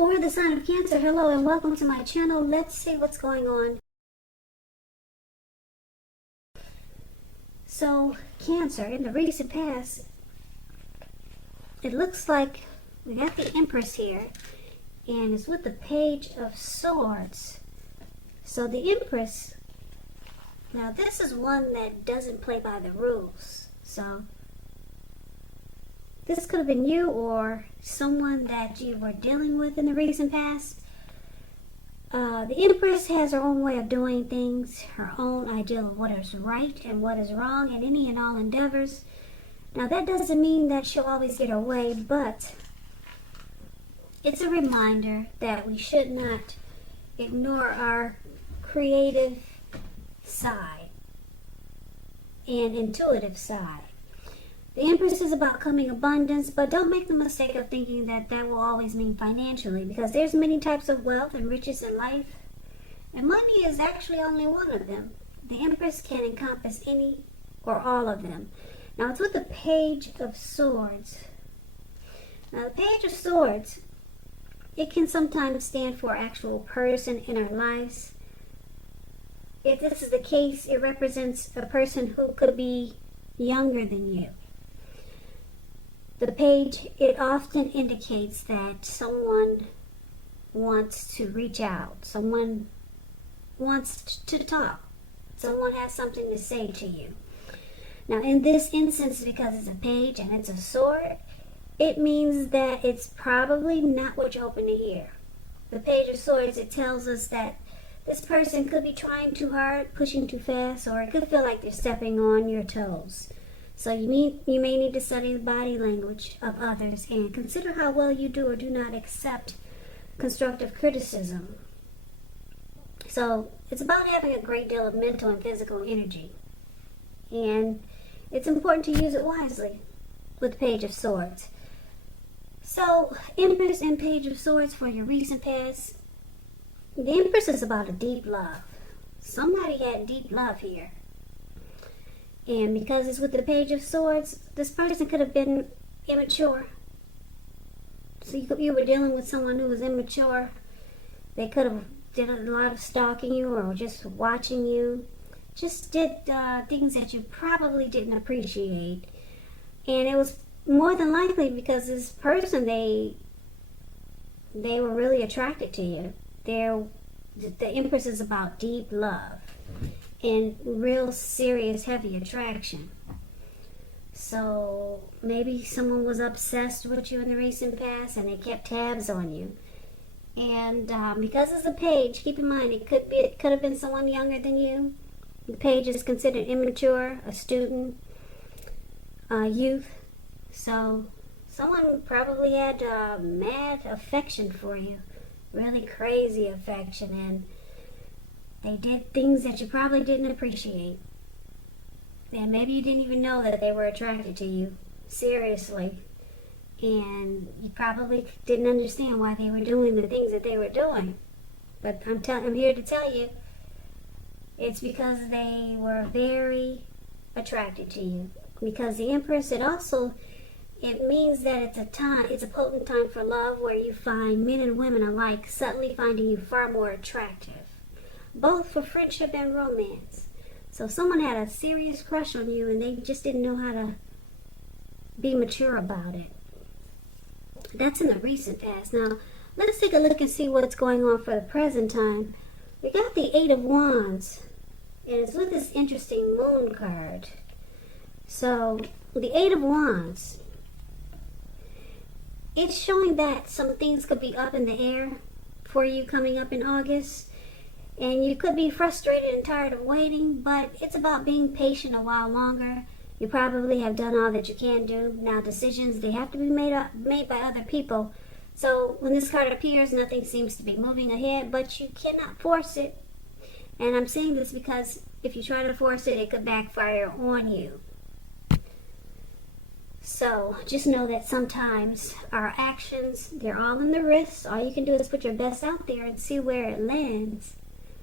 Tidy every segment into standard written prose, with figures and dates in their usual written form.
For the sign of Cancer, hello and welcome to my channel. Let's see what's going on. So, Cancer, in the recent past, it looks like we got the Empress here, and it's with the Page of Swords. So the Empress, now this is one that doesn't play by the rules. So this could have been you or someone that you were dealing with in the recent past. The Empress has her own way of doing things, her own idea of what is right and what is wrong in any and all endeavors. Now that doesn't mean that she'll always get her way, but it's a reminder that we should not ignore our creative side and intuitive side. The Empress is about coming abundance, but don't make the mistake of thinking that that will always mean financially, because there's many types of wealth and riches in life, and money is actually only one of them. The Empress can encompass any or all of them. Now it's with the Page of Swords. Now the Page of Swords, it can sometimes stand for an actual person in our lives. If this is the case, it represents a person who could be younger than you. The page, it often indicates that someone wants to reach out. Someone wants to talk. Someone has something to say to you. Now, in this instance, because it's a page and it's a sword, it means that it's probably not what you're hoping to hear. The Page of Swords, it tells us that this person could be trying too hard, pushing too fast, or it could feel like they're stepping on your toes. So you may need to study the body language of others and consider how well you do or do not accept constructive criticism. So it's about having a great deal of mental and physical energy. And it's important to use it wisely with the Page of Swords. So, Empress and Page of Swords for your recent past. The Empress is about a deep love. Somebody had deep love here. And because it's with the Page of Swords, this person could have been immature. So you were dealing with someone who was immature. They could have did a lot of stalking you or just watching you. Just did things that you probably didn't appreciate. And it was more than likely because this person, they were really attracted to you. The Empress is about deep love and real serious heavy attraction. So maybe someone was obsessed with you in the recent past and they kept tabs on you. And because it's a page, keep in mind it could have been someone younger than you. The page is considered immature, a student, youth. So someone probably had mad affection for you, really crazy affection, and they did things that you probably didn't appreciate. And maybe you didn't even know that they were attracted to you, seriously. And you probably didn't understand why they were doing the things that they were doing. But I'm here to tell you, it's because they were very attracted to you. Because the Empress, it means that it's a potent time for love where you find men and women alike suddenly finding you far more attractive, both for friendship and romance. So someone had a serious crush on you and they just didn't know how to be mature about it. That's in the recent past. Now, let's take a look and see what's going on for the present time. We got the Eight of Wands, and it's with this interesting moon card. So, the Eight of Wands, it's showing that some things could be up in the air for you coming up in August. And you could be frustrated and tired of waiting, but it's about being patient a while longer. You probably have done all that you can do. Now decisions, they have to be made by other people. So when this card appears, nothing seems to be moving ahead, but you cannot force it. And I'm saying this because if you try to force it, it could backfire on you. So just know that sometimes our actions, they're all in the wrist. All you can do is put your best out there and see where it lands.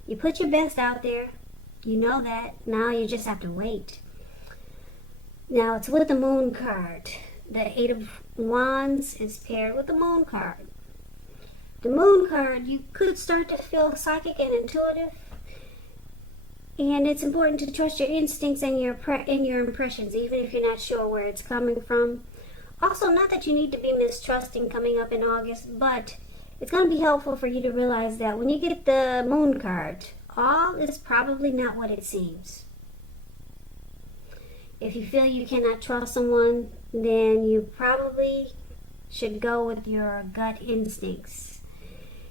You put your best out there. You know that. Now you just have to wait. Now it's with the moon card. The Eight of Wands is paired with the moon card. The Moon card, you could start to feel psychic and intuitive. And it's important to trust your instincts and your impressions, even if you're not sure where it's coming from. Also, not that you need to be mistrusting coming up in August, but it's going to be helpful for you to realize that when you get the Moon card, all is probably not what it seems. If you feel you cannot trust someone, then you probably should go with your gut instincts.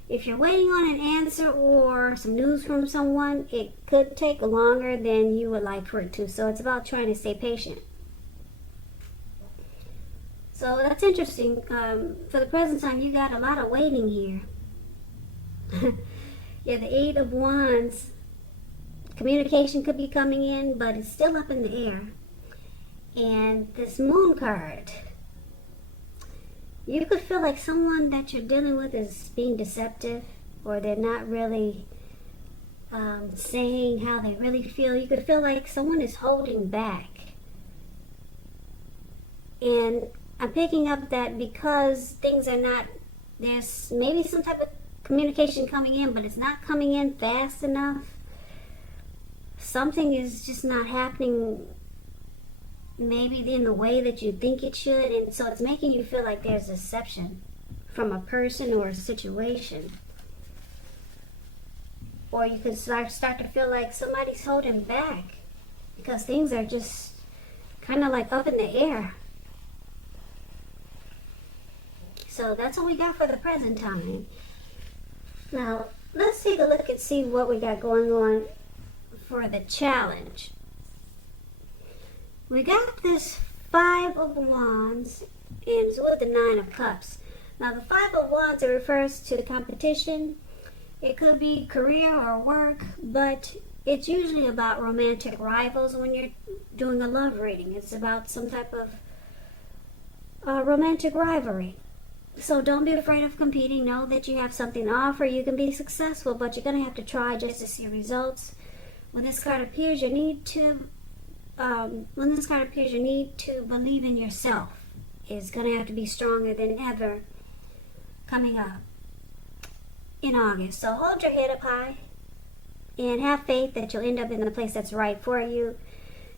If you're waiting on an answer or some news from someone, it could take longer than you would like for it to. So it's about trying to stay patient. So that's interesting. For the present time, you got a lot of waiting here. Yeah, the Eight of Wands. Communication could be coming in, but it's still up in the air. And this Moon card. You could feel like someone that you're dealing with is being deceptive, or they're not really saying how they really feel. You could feel like someone is holding back. And I'm picking up that because things are not, there's maybe some type of communication coming in, but it's not coming in fast enough. Something is just not happening maybe in the way that you think it should, and so it's making you feel like there's deception from a person or a situation. Or you could start to feel like somebody's holding back because things are just kind of like up in the air. So that's what we got for the present time. Now let's take a look and see what we got going on for the challenge. We got this Five of Wands, and it's with the Nine of Cups. Now, the Five of Wands, it refers to the competition. It could be career or work, but it's usually about romantic rivals when you're doing a love reading. It's about some type of romantic rivalry. So don't be afraid of competing. Know that you have something to offer. You can be successful, but you're going to have to try just to see results. When this card appears, you need to believe in yourself. It's going to have to be stronger than ever coming up in August. So hold your head up high and have faith that you'll end up in the place that's right for you.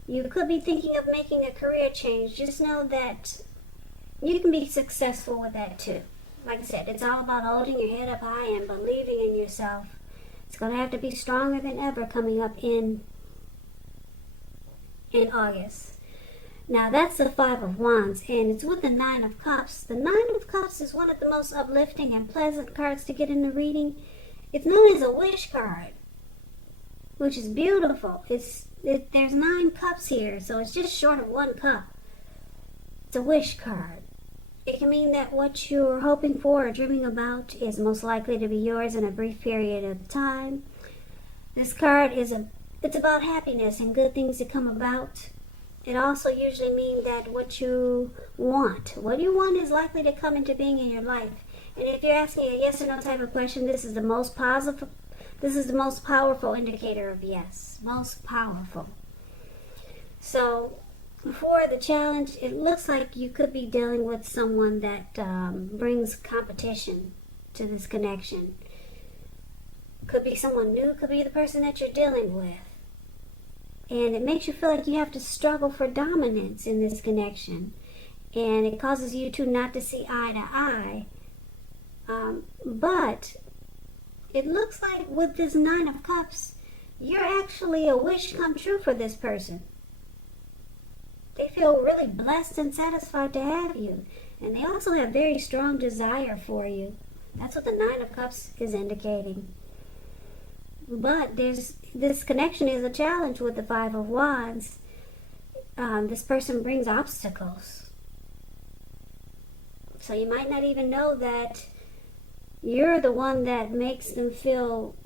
You could be thinking of making a career change. Just know that you can be successful with that too. Like I said, it's all about holding your head up high and believing in yourself. It's going to have to be stronger than ever coming up in August. Now that's the Five of Wands, and it's with the Nine of Cups. The Nine of Cups is one of the most uplifting and pleasant cards to get in the reading. It's known as a wish card, which is beautiful. There's 9 cups here, so it's just short of 1 cup. It's a wish card. It can mean that what you're hoping for or dreaming about is most likely to be yours in a brief period of time. This card it's about happiness and good things to come about. It also usually means that what you want is likely to come into being in your life. And if you're asking a yes or no type of question, this is the most powerful indicator of yes. Most powerful. So for the challenge, it looks like you could be dealing with someone that brings competition to this connection. Could be someone new, could be the person that you're dealing with. And it makes you feel like you have to struggle for dominance in this connection. And it causes you to not to see eye to eye. But it looks like with this Nine of Cups, you're actually a wish come true for this person. They feel really blessed and satisfied to have you. And they also have very strong desire for you. That's what the Nine of Cups is indicating. But this connection is a challenge with the Five of Wands. This person brings obstacles. So you might not even know that you're the one that makes them feel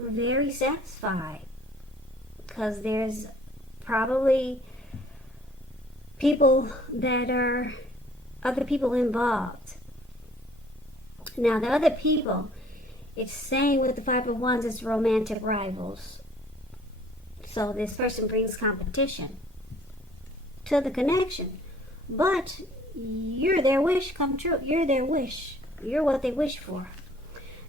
very satisfied. Because there's probably other people involved. Now the other people, it's saying with the Five of Wands, it's romantic rivals. So this person brings competition to the connection. But you're their wish come true. You're their wish. You're what they wish for.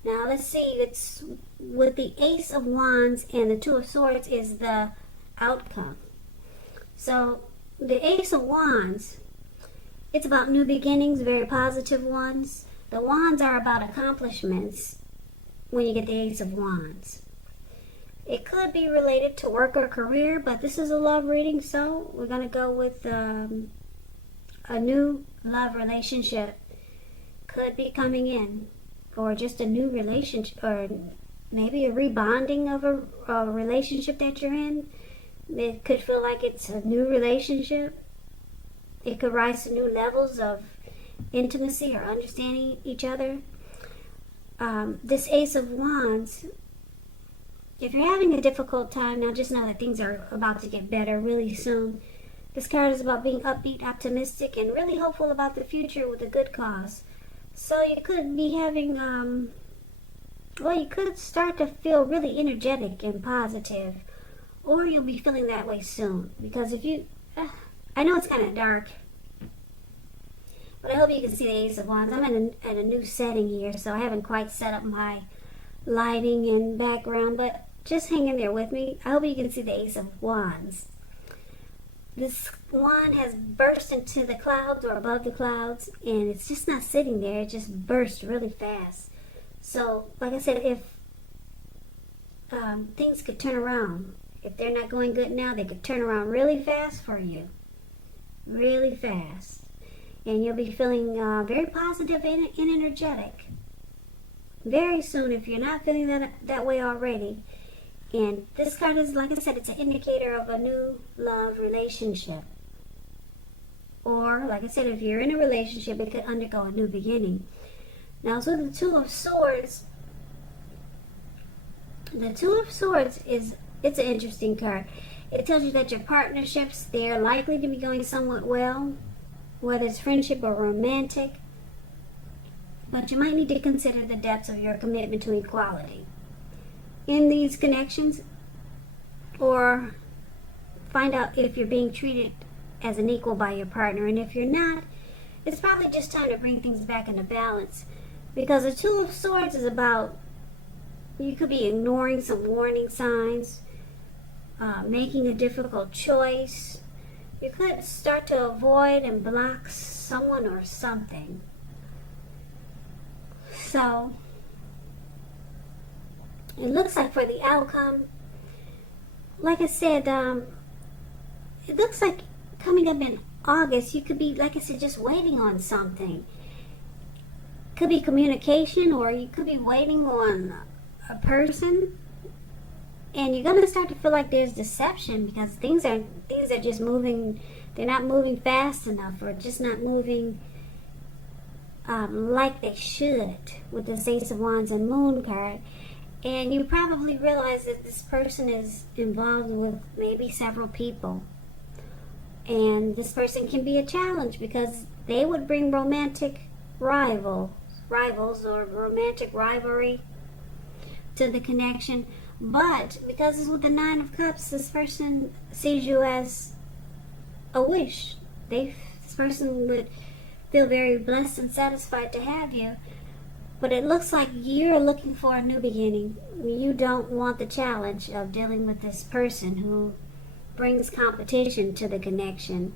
Now let's see, it's with the Ace of Wands and the Two of Swords is the outcome. So the Ace of Wands, it's about new beginnings, very positive ones. The Wands are about accomplishments when you get the Ace of Wands. It could be related to work or career, but this is a love reading, so we're going to go with a new love relationship could be coming in, or just a new relationship, or maybe a rebonding of a relationship that you're in. It could feel like it's a new relationship. It could rise to new levels of intimacy or understanding each other. This Ace of Wands, if you're having a difficult time, now just know that things are about to get better really soon. This card is about being upbeat, optimistic, and really hopeful about the future with a good cause. So you could be having, you could start to feel really energetic and positive, or you'll be feeling that way soon. Because if you, I know it's kind of dark, but I hope you can see the Ace of Wands. I'm in a new setting here, so I haven't quite set up my lighting and background, but just hang in there with me. I hope you can see the Ace of Wands. This wand has burst into the clouds or above the clouds, and it's just not sitting there. It just burst really fast. So, like I said, if things could turn around, if they're not going good now, they could turn around really fast for you. Really fast. And you'll be feeling very positive and energetic very soon if you're not feeling that way already. And this card is, like I said, it's an indicator of a new love relationship. Or, like I said, if you're in a relationship, it could undergo a new beginning. Now, so the Two of Swords, it's an interesting card. It tells you that your partnerships, they're likely to be going somewhat well, whether it's friendship or romantic. But you might need to consider the depths of your commitment to equality in these connections, or find out if you're being treated as an equal by your partner. And if you're not, it's probably just time to bring things back into balance, because the Two of Swords is about, you could be ignoring some warning signs, making a difficult choice. You could start to avoid and block someone or something. So it looks like for the outcome, like I said, it looks like coming up in August, you could be, like I said, just waiting on something. Could be communication, or you could be waiting on a person, and you're going to start to feel like there's deception, because things are just moving. They're not moving fast enough, or just not moving like they should with the Ace of Wands and Moon card. And you probably realize that this person is involved with maybe several people. And this person can be a challenge, because they would bring romantic rivals or romantic rivalry to the connection. But because it's with the Nine of Cups, this person sees you as a wish. This person would feel very blessed and satisfied to have you. But it looks like you're looking for a new beginning. You don't want the challenge of dealing with this person who brings competition to the connection.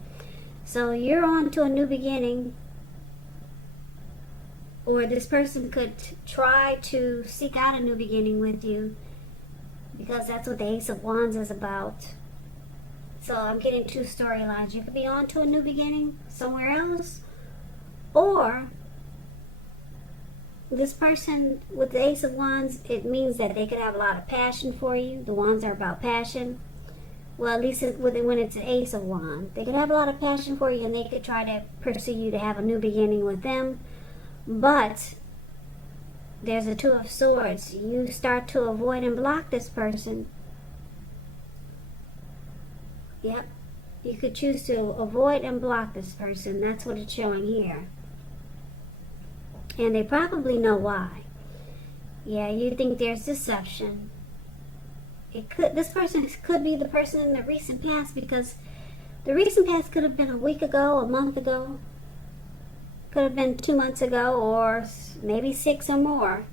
So you're on to a new beginning. Or this person could try to seek out a new beginning with you, because that's what the Ace of Wands is about. So I'm getting two storylines. You could be on to a new beginning somewhere else, or this person with the Ace of Wands, it means that they could have a lot of passion for you. The Wands are about passion. Well, at least when it's an Ace of Wands, they could have a lot of passion for you, and they could try to pursue you to have a new beginning with them. But there's a Two of Swords. You start to avoid and block this person. Yep. You could choose to avoid and block this person. That's what it's showing here. And they probably know why. Yeah, you think there's deception. This person could be the person in the recent past, because the recent past could have been a week ago, a month ago, could have been 2 months ago, or maybe 6 or more.